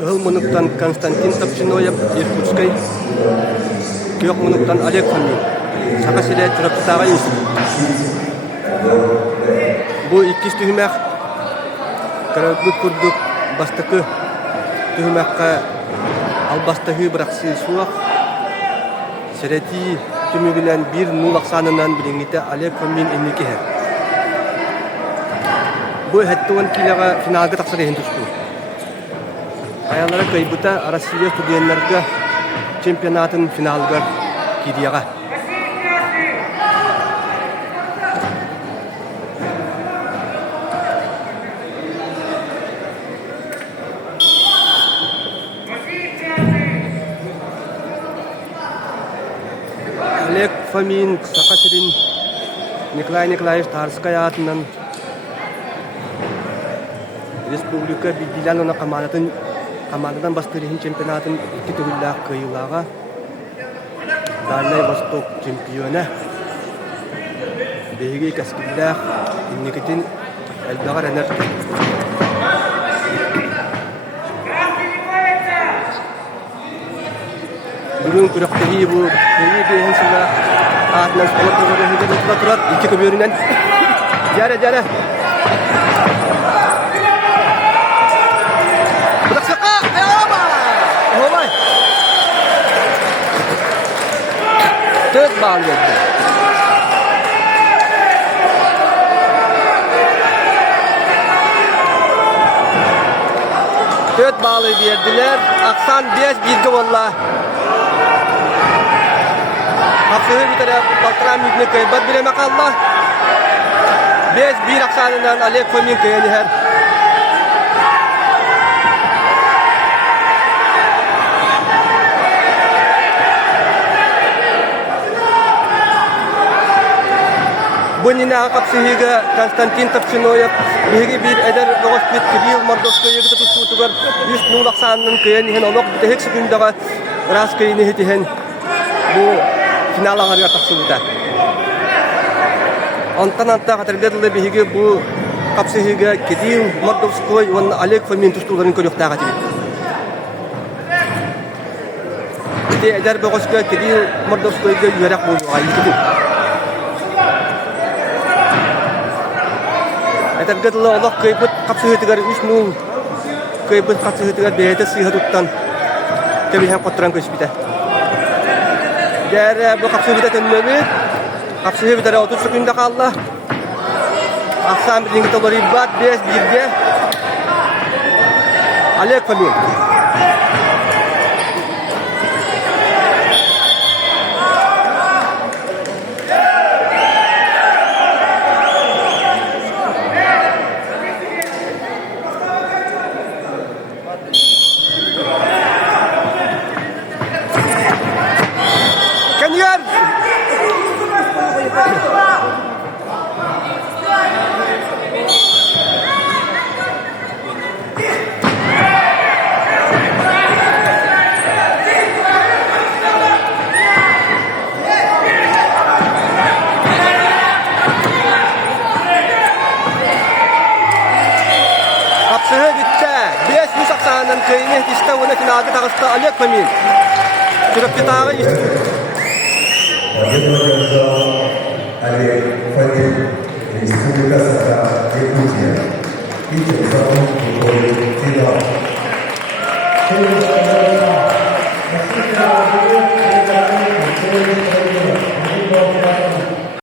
Кыл Мунуктан Константин Топчиноев, Иркутской. Кёк Мунуктан Олег Фомин. Сакасиле Чурапчатага институт. Бу иккис түһүмәк карабыт курдук бастакы түһүмәккә албастаһы бираксы суак. Серети түмүгүлән 1-0 аксанынан билиңите Олег Фомин энникеһе. Бу хәттуан киләгә финалга таксыр һиндусту. Аяллары кайбыта Россия студентларга чемпионатын финалга кидияга. Олег Фомин, Сакасилин, Николай Николаевич Тарская атынан республика билгеләнүне командадан бастырыгын чемпионатын 2 түгүлләк кыйылага. Дальний Восток чемпионы. Беги каскилләк инникетин элбагар энер. Бүгүн күрәктәге бу беги сында атнан спорт турат 2 көбөрүнән. Жара. Dört bal verdi. Dört balı verdiler. Aksan 5-1'ge valla. Hafsıhı bir taraf Baltıran Müdüne kaybat bilemek Allah. 5-1 aksanından Olег Фомин kayani her. Bunina kapsihiga Konstantin Topchinoyev bihi bir eder Rospit Kirill Mordovskoy yigit tutugar 100 aksanın kayani hen olok tehek sekundaga raskayni hitihen bu finala harga taksuluta. Ontan katergadle bihi bu kapsihiga Kirill Mordovskoy wan Олег Фомин tustuların koyuktaga tibi. Ide eder Rospit Kirill Mordovskoyga yarak bolu ayıtı. Tergadla Allah kaybet kapsihitigar 3-0 kaybet kapsihitigar beyte sihatuttan kebihan qotran koşbita. Jar bu kapsihita tenmebi kapsihita 30 sekunda kallah. Aksan biringi toloribat 5-1'ge Олег Фомин. Kayınih işte ona finalde takısta Олег Фомин. Çurapçatağın institut. Олег Фомин, Республика Саха-Якутия. И тем самым выходит в финал.